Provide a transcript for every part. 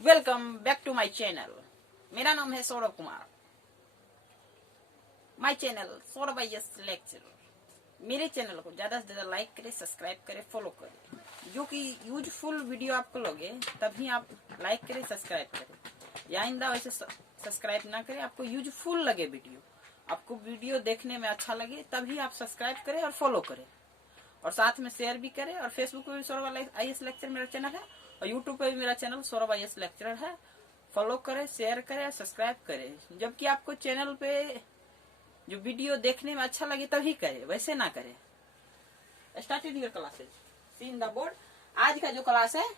Welcome back to my channel. मेरा नाम है Saurabh Kumar. My channel Saurabh IAS lecturer. मेरे चैनल को ज़्यादा से ज़्यादा लाइक करें, सब्सक्राइब करें, फॉलो करें। जो कि यूजफुल वीडियो आपको लगे तभी आप लाइक करें, सब्सक्राइब करें। या आइंदा वैसे सब्सक्राइब ना करें, आपको यूजफुल लगे वीडियो, आपको वीडियो देखने में अच्छा लगे तभी आप सब्सक्राइब करें और फॉलो करें, और साथ में शेयर भी करें। और फेसबुक पे भी सौरभ आईएएस लेक्चर मेरा चैनल है, और यूट्यूब पे भी मेरा चैनल सौरभ आईएएस लेक्चरर है। फॉलो करें, शेयर करें, सब्सक्राइब करें। जबकि आपको चैनल पे जो वीडियो देखने में अच्छा लगे तभी करें, वैसे ना करें। Started your classes, see in the board. आज का जो क्लास है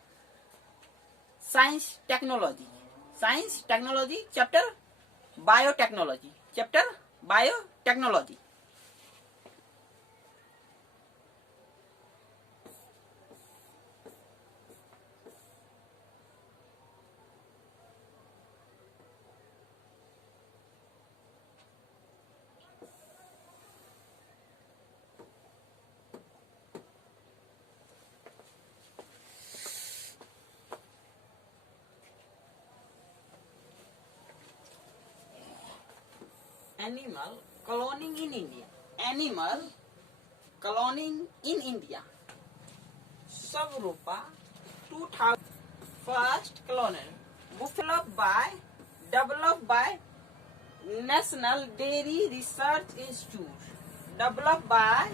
science technology, science technology chapter biotechnology, chapter biotechnology. Animal cloning in India. Animal cloning in India. Sourav 2000. First cloned developed by National Dairy Research Institute. Developed by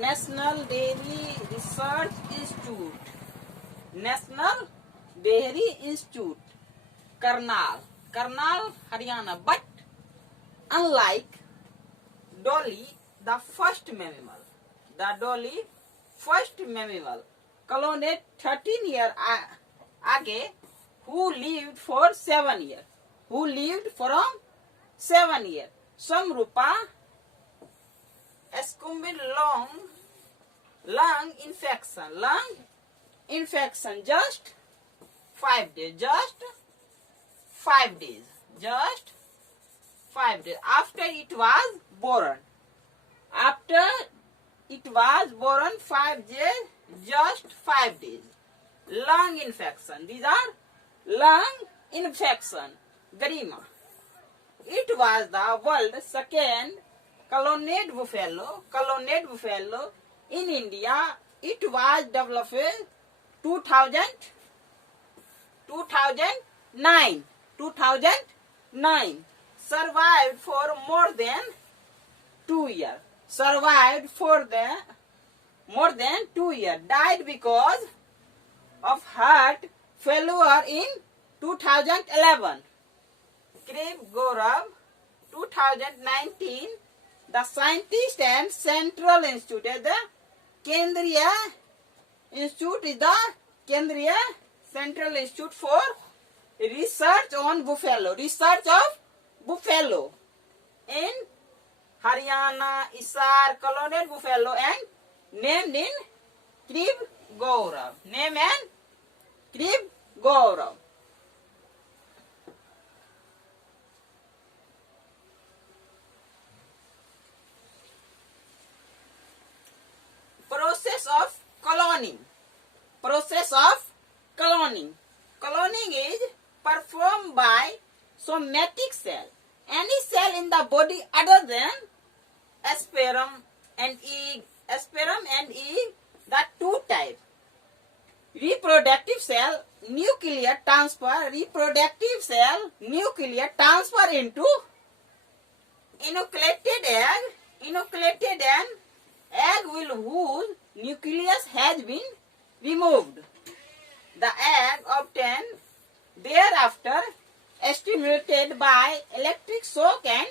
National Dairy Research Institute. National Dairy Institute. Karnal, Haryana. But unlike Dolly, the first mammal, cloned 13 years ago, who lived for 7 years. Some Rupa succumbed lung infection, just 5 days. After it was born. 5 days, just 5 days. Lung infection. These are lung infection. Garima. It was the world's second cloned buffalo in India. It was developed 2009. Survived for more than 2 years. Died because of heart failure in 2011. Krib Gaurav 2019. The scientist and Central Institute is the Kendriya Institute is the Kendriya Central Institute for Research on Buffalo. Research of buffalo in Haryana, Isar, cloned buffalo and named in Krib Gaurav. Process of cloning. Cloning is performed by somatic cell. Any cell in the body other than sperm and egg, the two types. Reproductive cell, nuclear transfer into inoculated egg whose nucleus has been removed. The egg obtained thereafter stimulated by electric shock and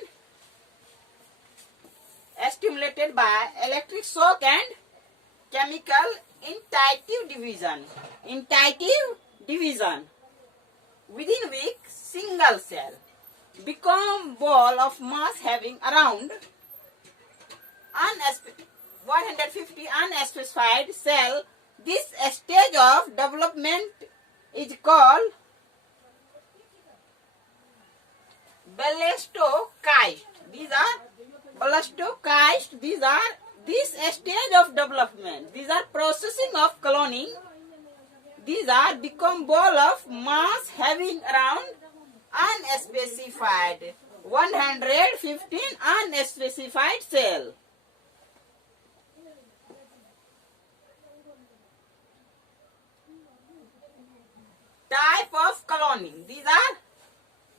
chemical intuitive division. Within week, single cell become ball of mass having around 150 unspecified cell. This stage of development is called blastocyst. These are this stage of development. These are processing of cloning. These are become ball of mass having around unspecified 115 unspecified cell. Type of cloning. These are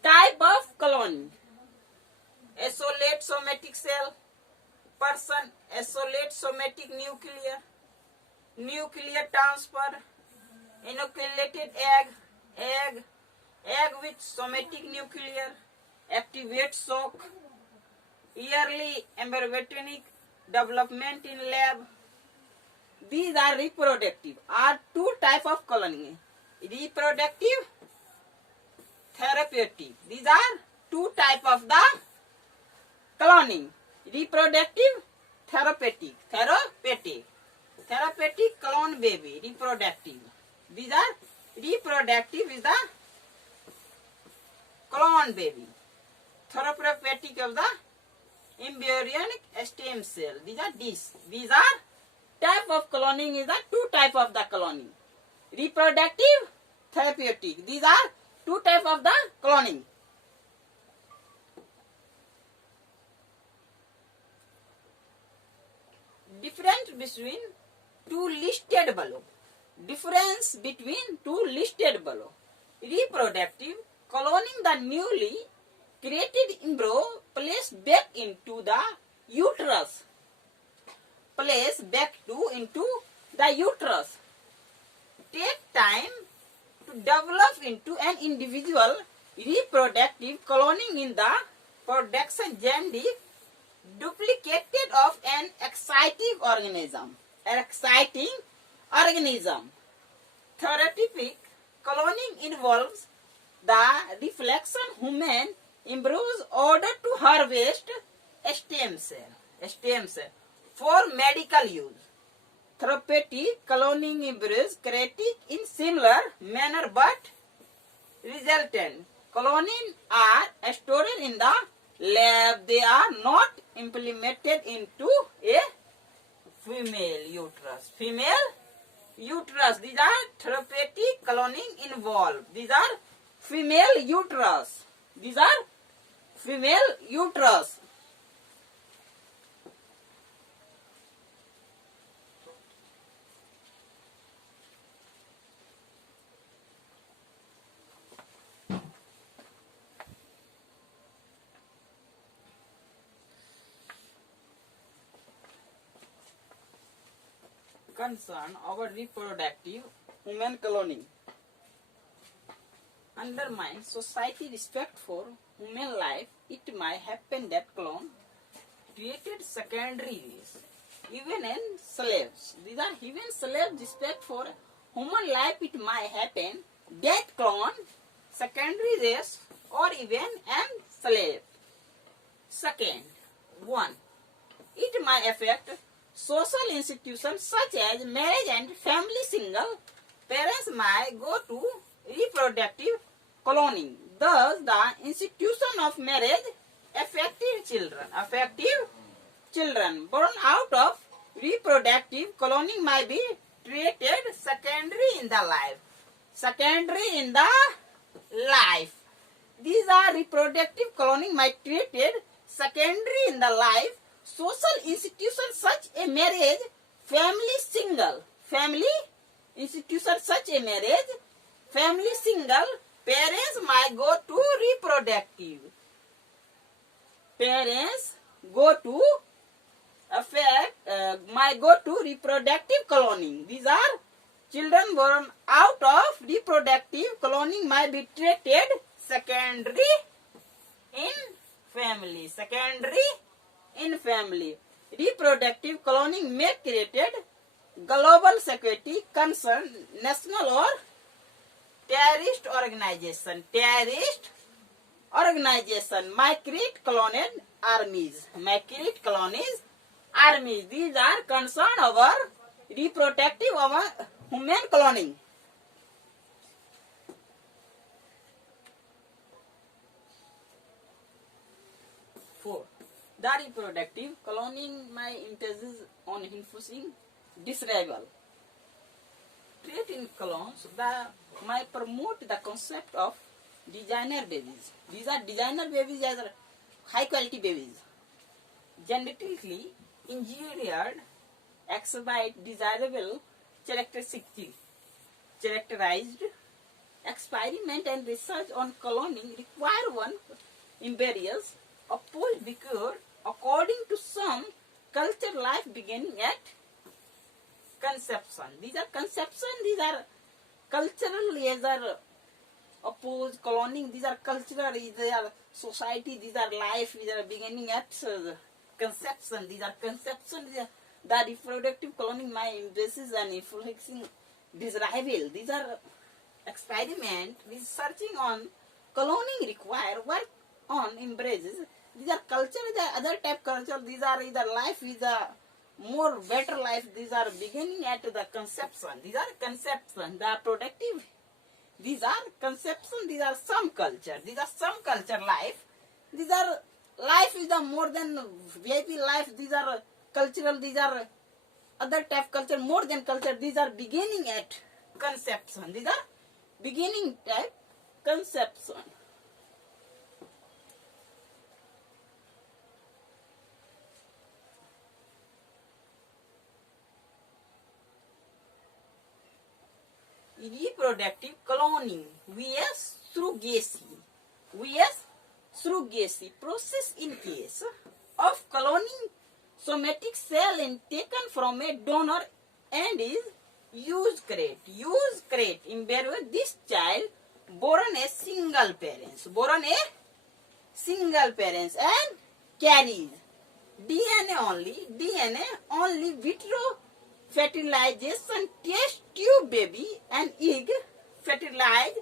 type of cloning. Isolate somatic cell, person isolate somatic nuclear transfer, inoculated egg with somatic nuclear, activate shock, yearly embryonic development in lab. These are reproductive. Are two type of cloning. Reproductive, therapeutic. These are two type of the cloning. Reproductive, therapeutic. Therapeutic clone baby. Reproductive. These are reproductive is the clone baby. Therapeutic of the embryonic stem cell. These are these. These are type of cloning is the two type of the cloning. Reproductive, therapeutic. These are two type of the cloning. Difference between two listed below. Difference between two listed below. Reproductive, cloning the newly created embryo placed back into the uterus. Placed back into the uterus. Take time to develop into an individual. Reproductive cloning in the production genetic duplicated of an exciting organism. Therapeutic cloning involves the reflection human embryos order to harvest stem cell for medical use. Therapeutic cloning embryos created in similar manner but resultant cloning are stored in the lab. They are not implemented into a female uterus. These are therapeutic cloning involved. These are female uterus. Concern over reproductive human cloning undermines society respect for human life. It might happen that clone created secondary race, even in slaves. These are even slaves respect for human life. It might happen that clone secondary race or even an slave. Second, 1. It might affect social institutions such as marriage and family. Single parents might go to reproductive cloning. Thus, the institution of marriage affected children born out of reproductive cloning might be treated secondary in the life. These are reproductive cloning might treated secondary in the life. Social institutions such a marriage, family single, parents might go to reproductive. Might go to reproductive cloning. These are children born out of reproductive cloning might be treated secondary in family. Reproductive cloning may created global security concern, national or terrorist organization might create cloned armies. These are concerned over reproductive over human cloning. The reproductive cloning may emphasis on enforcing disarray. Trait in clones, might promote the concept of designer babies. These are designer babies as high quality babies, genetically engineered, exhibit desirable characterized. Experiment and research on cloning require one embryos opposed because, according to some, culture life beginning at conception. These are conception, these are cultural, these are opposed cloning, these are cultural, these are society, these are life, these are beginning at conception, these are conception, these are the reproductive cloning my basis and influencing desirable. These are experiment researching on cloning require work on embraces. These are culture, these are other type culture, these are either life is a more better life, these are beginning at the conception. These are conception, the productive. These are conception, these are some culture. These are some culture life. These are life is a more than VIP life. These are cultural, these are other type culture, more than culture. These are beginning at conception. These are beginning type conception. Reproductive cloning vs. surrogacy process in case of cloning somatic cell is taken from a donor and is used crate embryo. This child born a single parents and carries DNA only vitro fertilization test tube baby and egg fertilized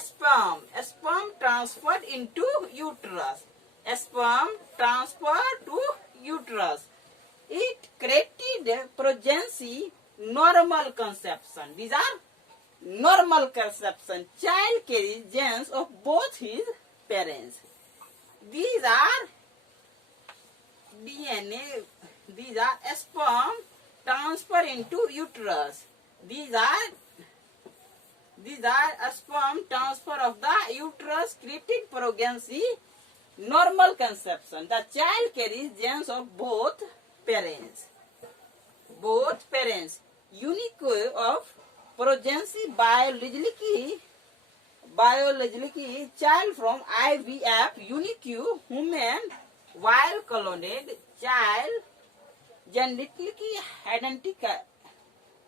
sperm transferred into uterus, it created progeny normal conception. These are normal conception. Child carries genes of both his parents. These are DNA, these are sperm transfer into uterus. These are a sperm transfer of the uterus created progeny normal conception. The child carries genes of both parents. Unique of progeny biologically child from IVF, unique human while cloned child genetically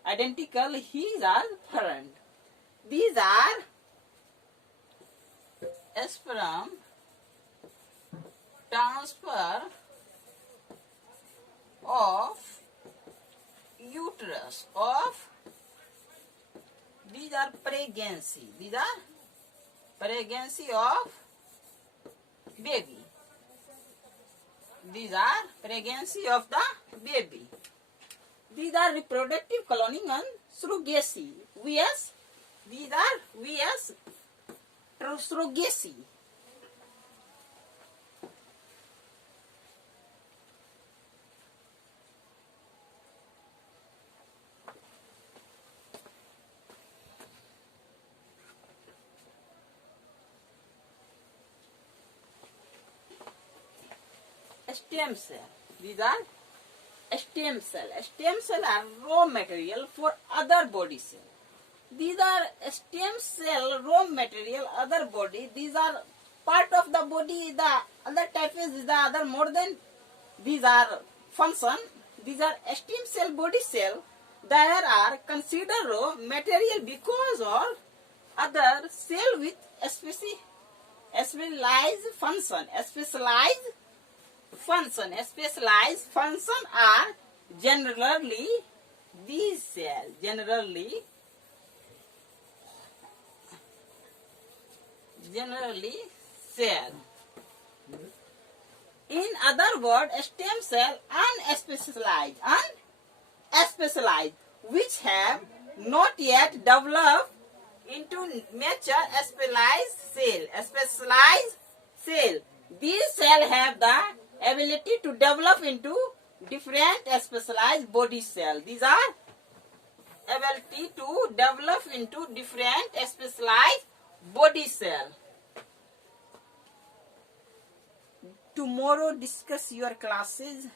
identical, his are parent. These are sperm transfer of uterus of, these are pregnancy. These are pregnancy of baby. These are pregnancy of the baby. These are reproductive cloning and surrogacy. These are surrogacy. Stem cell. These are stem cell. Stem cell are raw material for other body cell. These are stem cell raw material other body. These are part of the body. The other type is the other more than. These are function. These are stem cell body cell. There are considered raw material because all other cell with specialized function are generally these cells. Generally cell. In other words, stem cell unspecialized, which have not yet developed into mature specialized cell. These cells have the ability to develop into different specialized body cell. These are ability to develop into different specialized body cell. Tomorrow discuss your classes